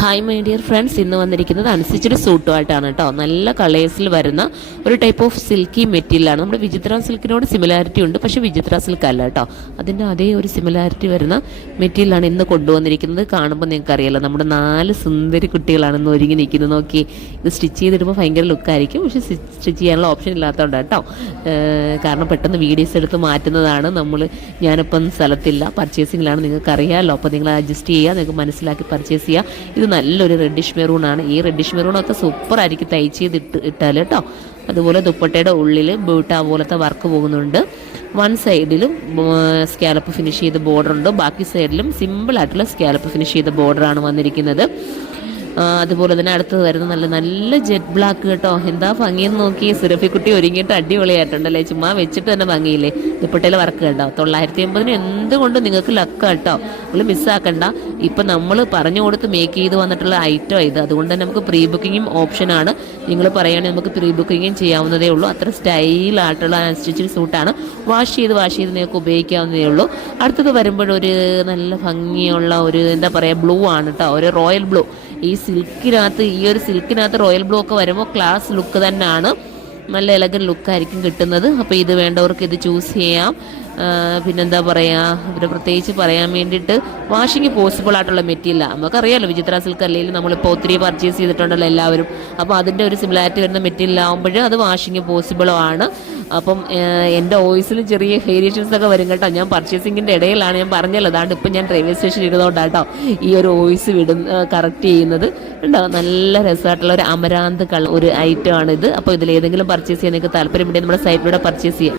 Hi my dear friends, ഇന്ന് വന്നിരിക്കുന്നത് അനുസരിച്ചൊരു സൂട്ടുമായിട്ടാണ് കേട്ടോ. നല്ല കളേഴ്സിൽ വരുന്ന ഒരു ടൈപ്പ് ഓഫ് സിൽക്കി മെറ്റീരിയലാണ്. നമ്മുടെ വിചിത്ര സിൽക്കിനോട് സിമിലാരിറ്റി ഉണ്ട്, പക്ഷേ വിചിത്ര സിൽക്ക് അല്ല കേട്ടോ. അതിൻ്റെ അതേ ഒരു സിമിലാരിറ്റി വരുന്ന മെറ്റീരിയലാണ് ഇന്ന് കൊണ്ടുവന്നിരിക്കുന്നത്. കാണുമ്പോൾ നിങ്ങൾക്ക് അറിയാലോ, നമ്മുടെ 4 സുന്ദരി കുട്ടികളാണ് ഇന്ന് ഒരുങ്ങി നിൽക്കുന്നത്. നോക്കി, ഇത് സ്റ്റിച്ച് ചെയ്തിടുമ്പോൾ ഭയങ്കര ലുക്കായിരിക്കും, പക്ഷേ സ്റ്റിച്ച് ചെയ്യാനുള്ള ഓപ്ഷൻ ഇല്ലാത്തതുകൊണ്ട് കേട്ടോ. കാരണം പെട്ടെന്ന് വീഡിയോസ് എടുത്ത് മാറ്റുന്നതാണ് ഞാനിപ്പം സ്ഥലത്തില്ല, പർച്ചേസിങ്ങിലാണ്, നിങ്ങൾക്ക് അറിയാമല്ലോ. അപ്പോൾ നിങ്ങൾ അഡ്ജസ്റ്റ് ചെയ്യുക, നിങ്ങൾക്ക് മനസ്സിലാക്കി പർച്ചേസ് ചെയ്യുക. ഇത് നല്ലൊരു റെഡിഷ് മെറൂണാണ്. ഈ റെഡിഷ് മെറൂണൊക്കെ സൂപ്പറായിരിക്കും തയ്ച്ച് ഇട്ടാൽ കേട്ടോ. അതുപോലെ ദുപ്പട്ടയുടെ ഉള്ളിൽ ബൂട്ട പോലത്തെ വർക്ക് പോകുന്നുണ്ട്. വൺ സൈഡിലും സ്കാലപ്പ് ഫിനിഷ് ചെയ്ത ബോർഡറുണ്ട്, ബാക്കി സൈഡിലും സിമ്പിളായിട്ടുള്ള സ്കാലപ്പ് ഫിനിഷ് ചെയ്ത ബോർഡറാണ് വന്നിരിക്കുന്നത്. അതുപോലെ തന്നെ അടുത്തത് വരുന്ന നല്ല ജെറ്റ് ബ്ലാക്ക് കേട്ടോ. എന്താ ഭംഗിയെന്ന് നോക്കി, സുരഭിക്കുട്ടി ഒരുങ്ങിയിട്ട് അടിപൊളിയായിട്ടുണ്ടല്ലേ. ചുമ്മാ വെച്ചിട്ട് തന്നെ ഭംഗിയില്ലേ. ദുപ്പട്ടയിൽ വർക്ക് കേട്ടോ. 950 എന്തുകൊണ്ട് നിങ്ങൾക്ക് ലക്ക് കേട്ടോ. നിങ്ങൾ മിസ്സാക്കണ്ട. ഇപ്പം നമ്മൾ പറഞ്ഞു കൊടുത്ത് മേക്ക് ചെയ്ത് വന്നിട്ടുള്ള ഐറ്റം ഇത്. അതുകൊണ്ട് തന്നെ നമുക്ക് പ്രീ ബുക്കിങ്ങും ഓപ്ഷനാണ്. നിങ്ങൾ പറയുകയാണെങ്കിൽ നമുക്ക് പ്രീ ബുക്കിങ്ങും ചെയ്യാവുന്നതേ ഉള്ളൂ. അത്ര സ്റ്റൈലായിട്ടുള്ള സ്റ്റിച്ചിങ് സൂട്ടാണ്. വാഷ് ചെയ്ത് നിങ്ങൾക്ക് ഉപയോഗിക്കാവുന്നതേ ഉള്ളൂ. അടുത്തത് വരുമ്പോഴൊരു നല്ല ഭംഗിയുള്ള ഒരു എന്താ പറയുക, ബ്ലൂ ആണ് കേട്ടോ. ഒരു റോയൽ ബ്ലൂ. ഈ ഒരു സിൽക്കിനകത്ത് റോയൽ ബ്ലൂ ഒക്കെ വരുമ്പോൾ ക്ലാസ് ലുക്ക് തന്നെയാണ്. നല്ല എലഗൻ ലുക്കായിരിക്കും കിട്ടുന്നത്. അപ്പോൾ ഇത് വേണ്ടവർക്ക് ഇത് ചൂസ് ചെയ്യാം. പിന്നെന്താ പറയുക, ഇവിടെ പ്രത്യേകിച്ച് പറയാൻ വേണ്ടിയിട്ട് വാഷിങ് പോസിബിൾ ആയിട്ടുള്ള മെറ്റീരിയൽ നമുക്കറിയാമല്ലോ. വിചിത്ര സിൽക്ക് അല്ലെങ്കിൽ നമ്മളിപ്പോൾ ഒത്തിരി പർച്ചേസ് ചെയ്തിട്ടുണ്ടല്ലോ എല്ലാവരും. അപ്പോൾ അതിൻ്റെ ഒരു സിമിലാരിറ്റി വരുന്ന മെറ്റീരിയൽ ആകുമ്പോൾ അത് വാഷിങ് പോസിബിളും ആണ്. അപ്പം എൻ്റെ വോയിസിൽ ചെറിയ വേരിയേഷൻസ് ഒക്കെ വരും കേട്ടോ. ഞാൻ പർച്ചേസിങ്ങിൻ്റെ ഇടയിലാണ്, ഞാൻ പറഞ്ഞല്ലോ. അതാണ്ട് ഇപ്പം ഞാൻ റെയിൽവേ സ്റ്റേഷൻ ഇരുന്നതുകൊണ്ടാട്ടോ ഈ ഒരു വോയിസ് കറക്റ്റ് ചെയ്യുന്നത്. ഉണ്ടാവും നല്ല രസമായിട്ടുള്ള ഒരു അമരാന്ത് ഒരു ഐറ്റം ആണ് ഇത്. അപ്പോൾ ഇതിലേതെങ്കിലും പർച്ചേസ് ചെയ്യാൻ നിങ്ങൾക്ക് താല്പര്യമുണ്ടെങ്കിൽ നമ്മുടെ സൈറ്റിലൂടെ പർച്ചേസ് ചെയ്യാം.